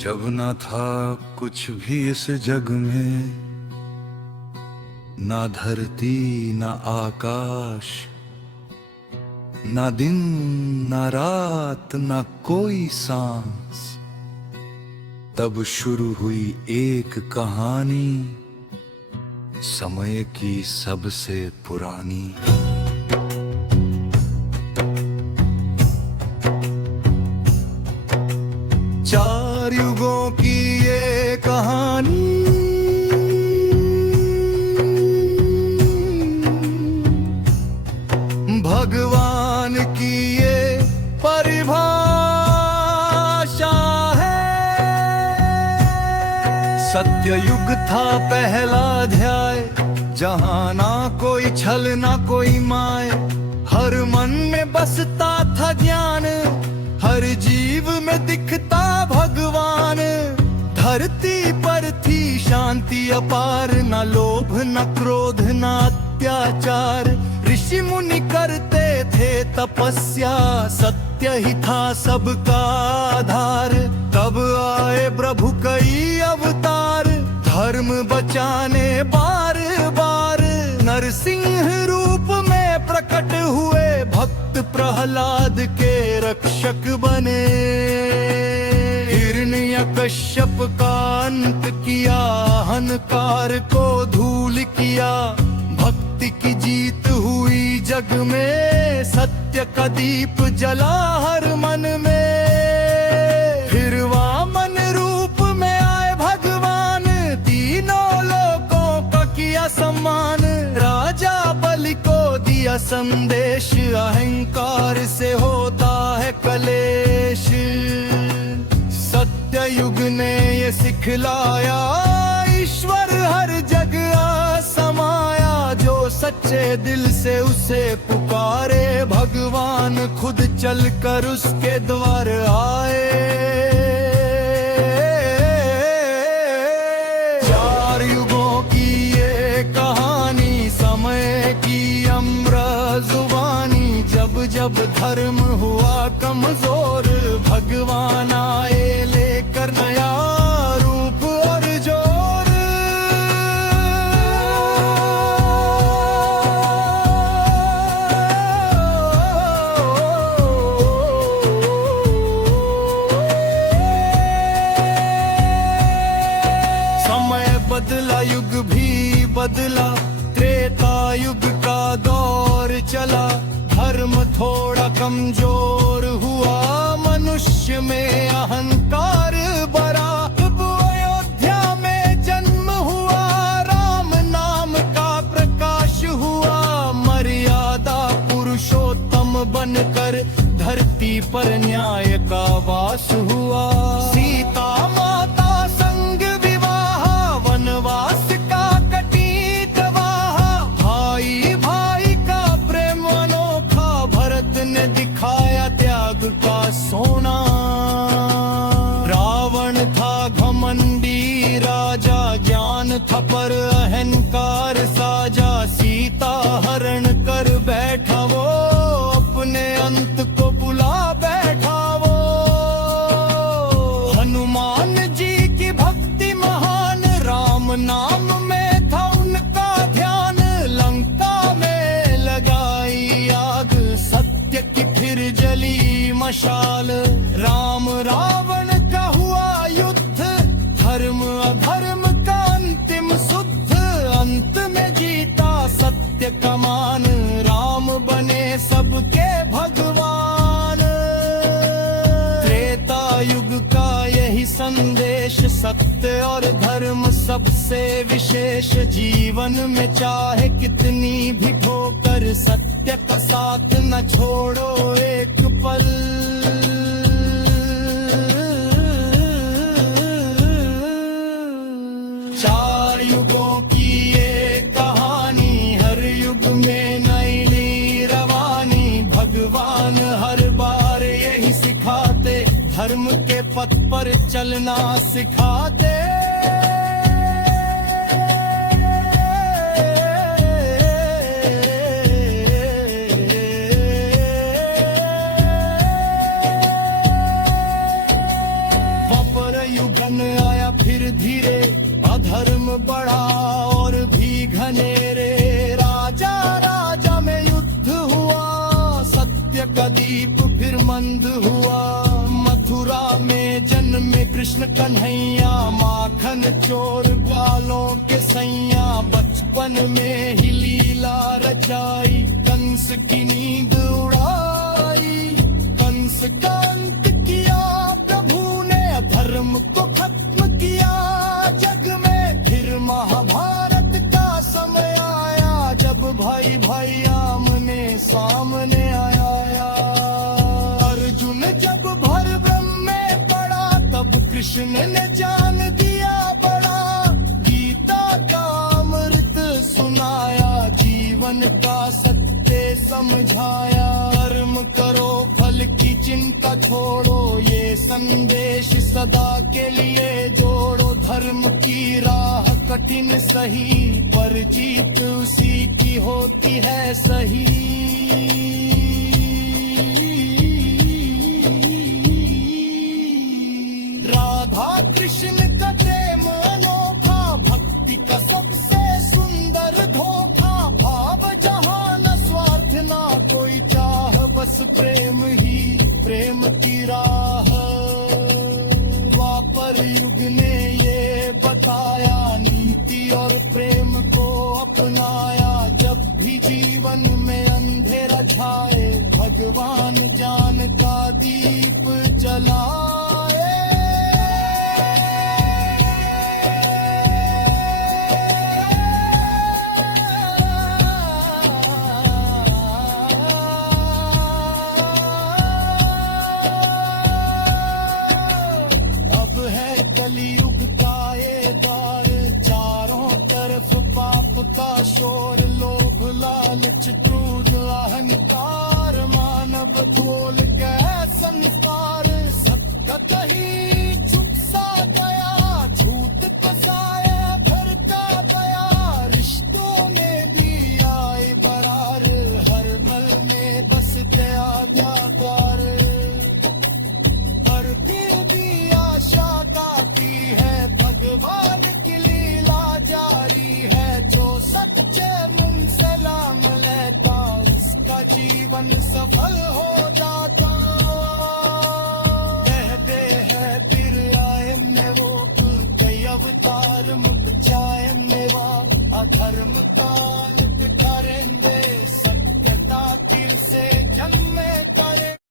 जब न था कुछ भी इस जग में, ना धरती ना आकाश, ना दिन ना रात ना कोई सांस, तब शुरू हुई एक कहानी, समय की सबसे पुरानी। चार युगों की ये कहानी, भगवान की ये परिभाषा है। सत्य युग था पहला अध्याय, जहां ना कोई छल ना कोई माय, हर मन में बसता था ज्ञान, हर जीव में दिखता भगवान। धरती पर थी शांति अपार, न लोभ न क्रोध न अत्याचार, ऋषि मुनि करते थे तपस्या, सत्य ही था सबका आधार। तब आए प्रभु कई अवतार, धर्म बचाने बार बार, नरसिंह रूप में प्रकट हुए, भक्त प्रहलाद के रक्षक बने। हिरण्यकश्यप का अंत किया, अहंकार को धूल किया, भक्ति की जीत हुई जग में, सत्य का दीप जला हर मन में। फिर वामन रूप में आए भगवान, तीनों लोगों का किया सम्मान, राजा बलि को दिया संदेश, अहंकार से होता है कलेश। सत्य युग ने ये सिखलाया, ईश्वर हर जगह समाया, जो सच्चे दिल से उसे पुकारे, भगवान खुद चलकर उसके द्वार आए। चार युगों की ये कहानी, समय की अम्र जुबानी, जब जब धर्म हुआ कमजोर, भगवान आए लेकर नया रूप और जोर। समय बदला युग भी बदला, त्रेता युग का दौर चला, धर्म थोड़ा कमजोर हुआ, मनुष्य में अहंकार बढ़ा। अब अयोध्या में जन्म हुआ, राम नाम का प्रकाश हुआ, मर्यादा पुरुषोत्तम बनकर धरती पर न्याय का वास हुआ। सीता माता संग विवाह, वनवास का कटी गवाह, भाई भाई का प्रेम अनोखा, भरत ने दिखाया त्याग का सोना। रावण था घमंडी राजा, ज्ञान था पर अहंकार साजा, सीता हरण कर बैठा वो, अपने अंत को बुला बैठा वो। हनुमान जी की भक्ति महान, राम नाम में था उनका ध्यान, लंका में लगाई आग, सत्य की फिर जली मशाल। राम रावण का हुआ युद्ध, धर्म अधर्म का अंतिम शुद्ध, अंत में जीता सत्य का मान, राम बने सबके भगवान। त्रेता युग का यही संदेश, सत्य और धर्म सबसे विशेष, जीवन में चाहे कितनी भी ठोकर, सत्य का साथ न छोड़ो एक पल। चार युगों की ये कहानी, हर युग में नई रवानी, भगवान हर बार यही सिखाते, धर्म के पथ पर चलना सिखाते। युग धर्म बढ़ा और भी घनेरे, राजा राजा में युद्ध हुआ, सत्य का दीप फिर मंद हुआ। मथुरा में जन्मे कृष्ण कन्हैया, माखन चोर ग्वालों के सैया, बचपन में ही लीला रचाई, कंस की नींद उड़ाई। कंस का अंत किया प्रभु ने, धर्म को खत्म किया जग में। फिर महाभारत का समय आया, जब भाई भाई आमने सामने आया। अर्जुन जब भर ब्रह्म में पड़ा, तब कृष्ण ने जान दिया बड़ा। गीता का अमृत सुनाया, जीवन का सत्य समझाया। कर्म करो फल की चिंता छोड़ो, ये संदेश सदा के लिए जोड़ो। धर्म की राह कठिन सही, पर जीत उसी की होती है सही। राधा कृष्ण का प्रेम अनोखा, भक्ति का सबसे सुंदर धोखा। भाव जहाँ न स्वार्थ ना कोई चाह, बस प्रेम ही प्रेम की राह। द्वापर युग ने ये बताया, नीति और प्रेम को अपनाया। जब भी जीवन में अंधेरा छाए, भगवान ज्ञान का दीप जलाए। कलयुग का ये दौर, चारों तरफ पाप का शोर। लोभ लालच क्रोध अहंकार, मानव घोल के संस्कार। सबका कहीं चुप सा गया, झूठ फसाया भरता गया। रिश्तों में भी आए बरार, हर मल में बस गया व्यापार। पर फिर भी आशा काफी है, भगवान की लीला जारी है। जो सच्चे मन से नाम लेता, उसका जीवन सफल हो